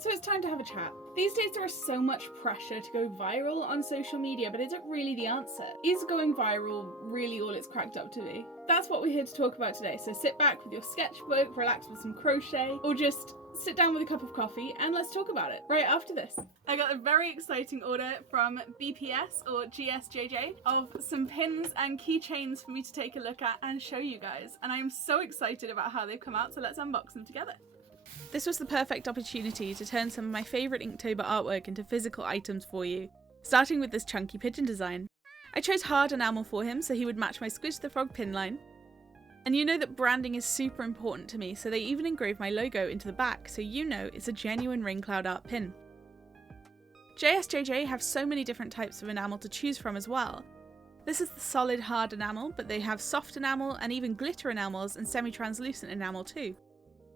So it's time to have a chat. These days there is so much pressure to go viral on social media, but is it really the answer? Is going viral really all it's cracked up to be? That's what we're here to talk about today, so sit back with your sketchbook, relax with some crochet, or just sit down with a cup of coffee and let's talk about it right after this. I got a very exciting order from BPS or GSJJ of some pins and keychains for me to take a look at and show you guys, and I'm so excited about how they've come out, so let's unbox them together. This was the perfect opportunity to turn some of my favourite Inktober artwork into physical items for you, starting with this chunky pigeon design. I chose hard enamel for him so he would match my Squish the Frog pin line. And you know that branding is super important to me, so they even engraved my logo into the back so you know it's a genuine RAYNCLOUD art pin. JSJJ have so many different types of enamel to choose from as well. This is the solid hard enamel, but they have soft enamel and even glitter enamels and semi-translucent enamel too.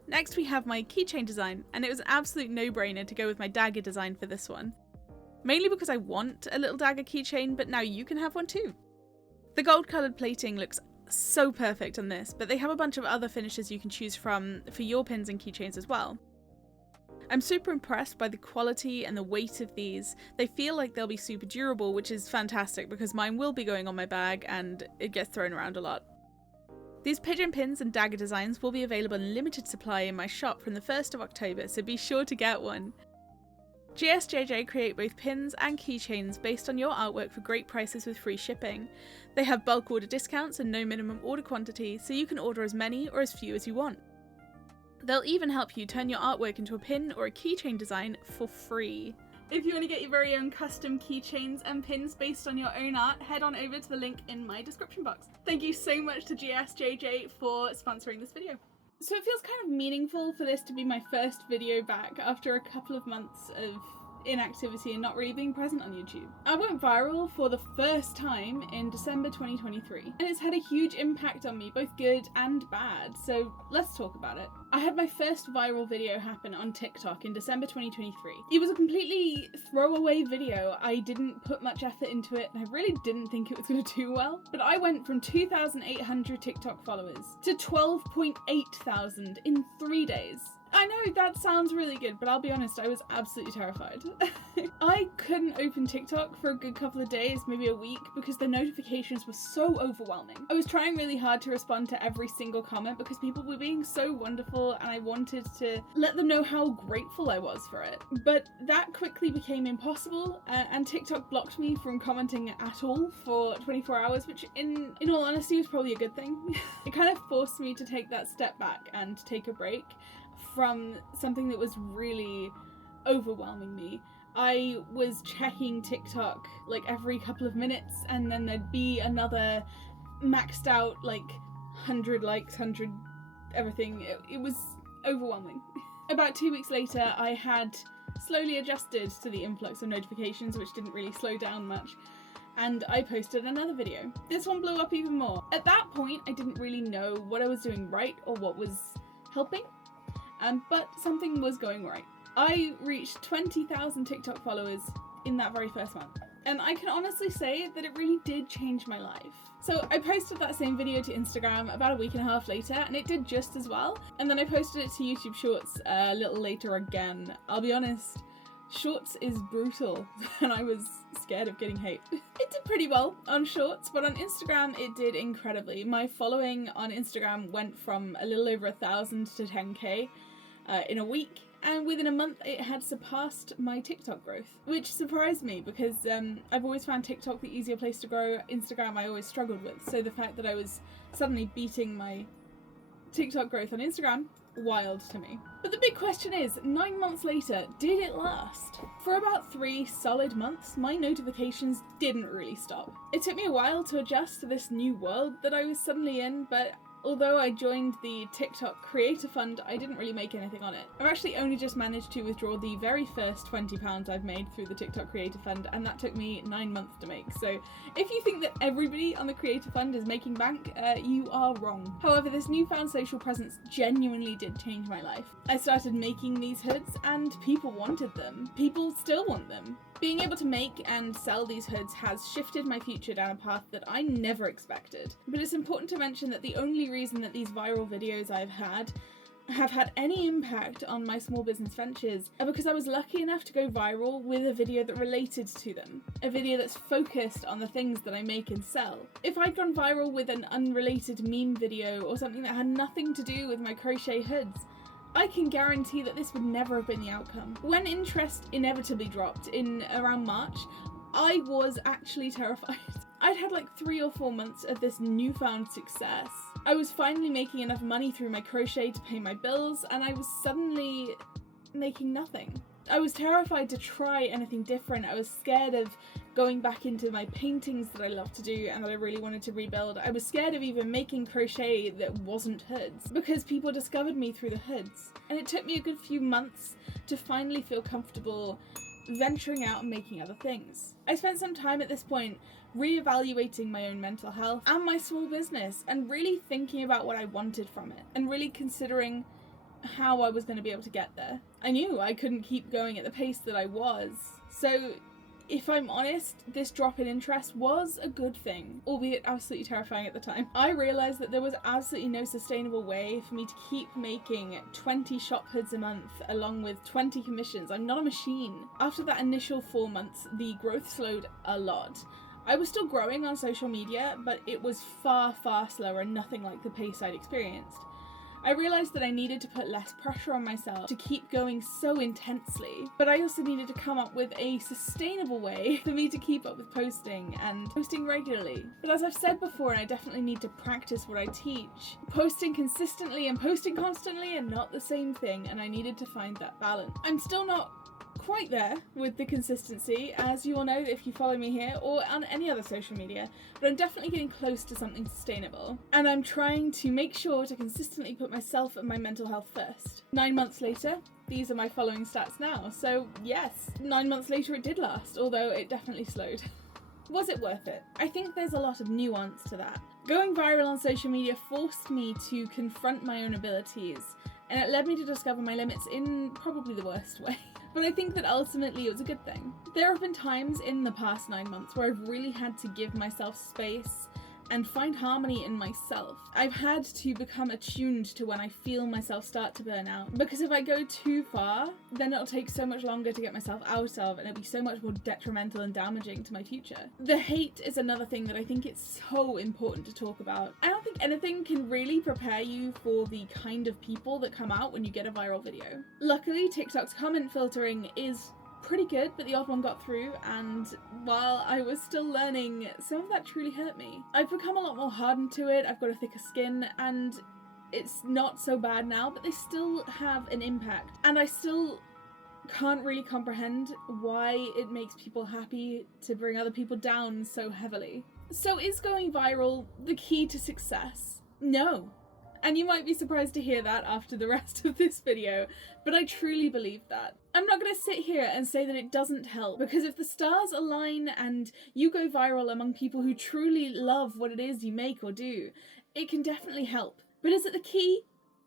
Next we have my keychain design, and it was an absolute no-brainer to go with my dagger design for this one. Mainly because I want a little dagger keychain, but now you can have one too. The gold coloured plating looks so perfect on this, but they have a bunch of other finishes you can choose from for your pins and keychains as well. I'm super impressed by the quality and the weight of these. They feel like they'll be super durable, which is fantastic because mine will be going on my bag and it gets thrown around a lot. These pigeon pins and dagger designs will be available in limited supply in my shop from the 1st of October, so be sure to get one. GSJJ create both pins and keychains based on your artwork for great prices with free shipping. They have bulk order discounts and no minimum order quantity, so you can order as many or as few as you want. They'll even help you turn your artwork into a pin or a keychain design for free. If you want to get your very own custom keychains and pins based on your own art, head on over to the link in my description box. Thank you so much to GSJJ for sponsoring this video. So it feels kind of meaningful for this to be my first video back after a couple of months of inactivity and not really being present on YouTube. I went viral for the first time in December 2023, and it's had a huge impact on me, both good and bad, so let's talk about it. I had my first viral video happen on TikTok in December 2023. It was a completely throwaway video. I didn't put much effort into it, and I really didn't think it was going to do well, but I went from 2,800 TikTok followers to 12,800 in 3 days. I know that sounds really good, but I'll be honest, I was absolutely terrified. I couldn't open TikTok for a good couple of days, maybe a week, because the notifications were so overwhelming. I was trying really hard to respond to every single comment because people were being so wonderful and I wanted to let them know how grateful I was for it. But that quickly became impossible, and TikTok blocked me from commenting at all for 24 hours, which in all honesty was probably a good thing. It kind of forced me to take that step back and take a break from something that was really overwhelming me. I was checking TikTok like every couple of minutes, and then there'd be another maxed out like 100 likes, 100 everything. It was overwhelming. About 2 weeks later, I had slowly adjusted to the influx of notifications, which didn't really slow down much, and I posted another video. This one blew up even more. At that point, I didn't really know what I was doing right or what was helping. But something was going right. I reached 20,000 TikTok followers in that very first month. And I can honestly say that it really did change my life. So I posted that same video to Instagram about a week and a half later, and it did just as well. And then I posted it to YouTube Shorts a little later again. I'll be honest, Shorts is brutal, and I was scared of getting hate. It did pretty well on Shorts, but on Instagram it did incredibly. My following on Instagram went from a little over 1,000 to 10k in a week, and within a month it had surpassed my TikTok growth, which surprised me because I've always found TikTok the easier place to grow. Instagram I always struggled with, so the fact that I was suddenly beating my TikTok growth on Instagram, wild to me. But the big question is, 9 months later, did it last? For about 3 solid months, my notifications didn't really stop. It took me a while to adjust to this new world that I was suddenly in, but although I joined the TikTok Creator Fund, I didn't really make anything on it. I've actually only just managed to withdraw the very first £20 I've made through the TikTok Creator Fund, and that took me 9 months to make. So if you think that everybody on the Creator Fund is making bank, you are wrong. However, this newfound social presence genuinely did change my life. I started making these hoods and people wanted them. People still want them. Being able to make and sell these hoods has shifted my future down a path that I never expected. But it's important to mention that the only reason that these viral videos I've had have had any impact on my small business ventures are because I was lucky enough to go viral with a video that related to them. A video that's focused on the things that I make and sell. If I'd gone viral with an unrelated meme video or something that had nothing to do with my crochet hoods, I can guarantee that this would never have been the outcome. When interest inevitably dropped in around March, I was actually terrified. I'd had like 3 or 4 months of this newfound success. I was finally making enough money through my crochet to pay my bills, and I was suddenly making nothing. I was terrified to try anything different. I was scared of going back into my paintings that I love to do and that I really wanted to rebuild. I was scared of even making crochet that wasn't hoods because people discovered me through the hoods. And it took me a good few months to finally feel comfortable venturing out and making other things. I spent some time at this point reevaluating my own mental health and my small business and really thinking about what I wanted from it and really considering how I was going to be able to get there. I knew I couldn't keep going at the pace that I was. So if I'm honest, this drop in interest was a good thing, albeit absolutely terrifying at the time. I realised that there was absolutely no sustainable way for me to keep making 20 shop hoods a month along with 20 commissions. I'm not a machine. After that initial 4 months, the growth slowed a lot. I was still growing on social media, but it was far, far slower and nothing like the pace I'd experienced. I realised that I needed to put less pressure on myself to keep going so intensely, but I also needed to come up with a sustainable way for me to keep up with posting and posting regularly. But as I've said before, I definitely need to practice what I teach. Posting consistently and posting constantly are not the same thing, and I needed to find that balance. I'm still not quite there with the consistency, as you all know if you follow me here or on any other social media, but I'm definitely getting close to something sustainable, and I'm trying to make sure to consistently put myself and my mental health first. 9 months later, these are my following stats now, so yes, 9 months later it did last, although it definitely slowed. Was it worth it? I think there's a lot of nuance to that. Going viral on social media forced me to confront my own abilities, and it led me to discover my limits in probably the worst way. But I think that ultimately it was a good thing. There have been times in the past 9 months where I've really had to give myself space and find harmony in myself. I've had to become attuned to when I feel myself start to burn out, because if I go too far, then it'll take so much longer to get myself out of, and it'll be so much more detrimental and damaging to my future. The hate is another thing that I think it's so important to talk about. I don't think anything can really prepare you for the kind of people that come out when you get a viral video. Luckily, TikTok's comment filtering is pretty good, but the odd one got through, and while I was still learning, some of that truly hurt me. I've become a lot more hardened to it, I've got a thicker skin, and it's not so bad now, but they still have an impact, and I still can't really comprehend why it makes people happy to bring other people down so heavily. So is going viral the key to success? No. And you might be surprised to hear that after the rest of this video, but I truly believe that. I'm not going to sit here and say that it doesn't help, because if the stars align and you go viral among people who truly love what it is you make or do, it can definitely help. But is it the key?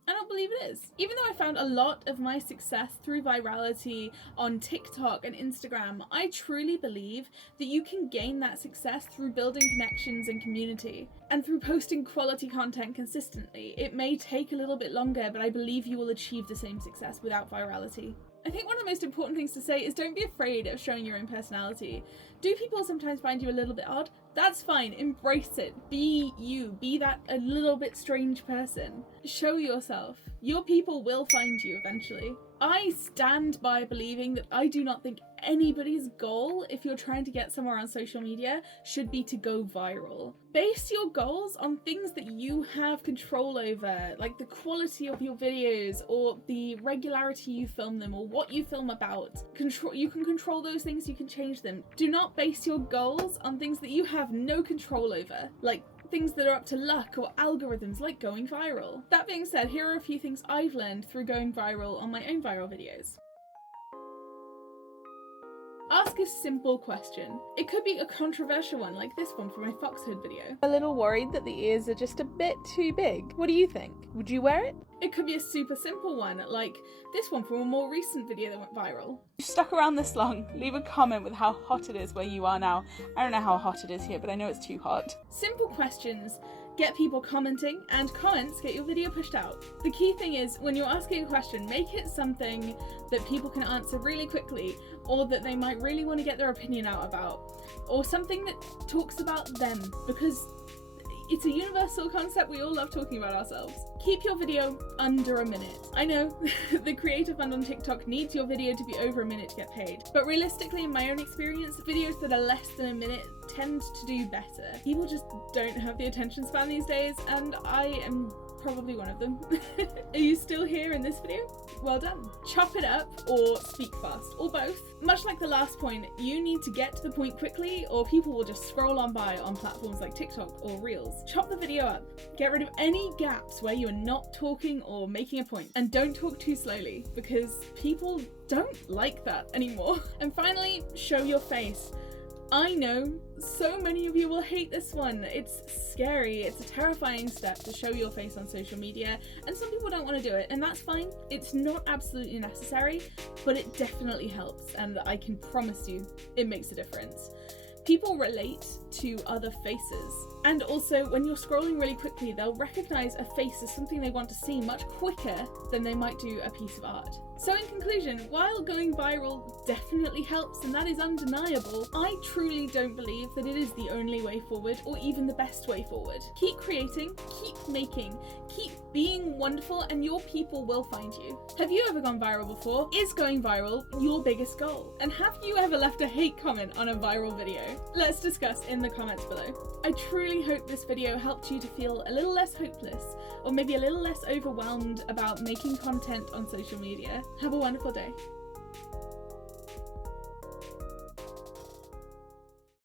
I don't believe it is. Even though I found a lot of my success through virality on TikTok and Instagram, I truly believe that you can gain that success through building connections and community, and through posting quality content consistently. It may take a little bit longer, but I believe you will achieve the same success without virality. I think one of the most important things to say is don't be afraid of showing your own personality. Do people sometimes find you a little bit odd? That's fine, embrace it. Be you, be that a little bit strange person. Show yourself. Your people will find you eventually. I stand by believing that I do not think anybody's goal, if you're trying to get somewhere on social media, should be to go viral. Base your goals on things that you have control over, like the quality of your videos or the regularity you film them or what you film about. You can control those things, you can change them. Do not base your goals on things that you have no control over, like things that are up to luck or algorithms, like going viral. That being said, here are a few things I've learned through going viral on my own viral videos. Ask a simple question. It could be a controversial one, like this one from my fox hood video. A little worried that the ears are just a bit too big. What do you think? Would you wear it? It could be a super simple one, like this one from a more recent video that went viral. If you've stuck around this long, leave a comment with how hot it is where you are now. I don't know how hot it is here, but I know it's too hot. Simple questions get people commenting, and comments get your video pushed out. The key thing is, when you're asking a question, make it something that people can answer really quickly, or that they might really want to get their opinion out about, or something that talks about them, because it's a universal concept. We all love talking about ourselves. Keep your video under a minute. I know the creator fund on TikTok needs your video to be over a minute to get paid, but realistically, in my own experience, videos that are less than a minute tend to do better. People just don't have the attention span these days, and I am probably one of them. Are you still here in this video? Well done. Chop it up or speak fast, or both. Much like the last point, you need to get to the point quickly or people will just scroll on by on platforms like TikTok or Reels. Chop the video up. Get rid of any gaps where you are not talking or making a point. And don't talk too slowly, because people don't like that anymore. And finally, show your face. I know so many of you will hate this one. It's scary. It's a terrifying step to show your face on social media, and some people don't want to do it, and that's fine. It's not absolutely necessary, but it definitely helps, and I can promise you it makes a difference. People relate to other faces, and also when you're scrolling really quickly, they'll recognize a face as something they want to see much quicker than they might do a piece of art. So in conclusion, while going viral definitely helps, and that is undeniable, I truly don't believe that it is the only way forward or even the best way forward. Keep creating, keep making, keep being wonderful, and your people will find you. Have you ever gone viral before? Is going viral your biggest goal? And have you ever left a hate comment on a viral video? Let's discuss in the comments below. I truly hope this video helped you to feel a little less hopeless, or maybe a little less overwhelmed about making content on social media. Have a wonderful day.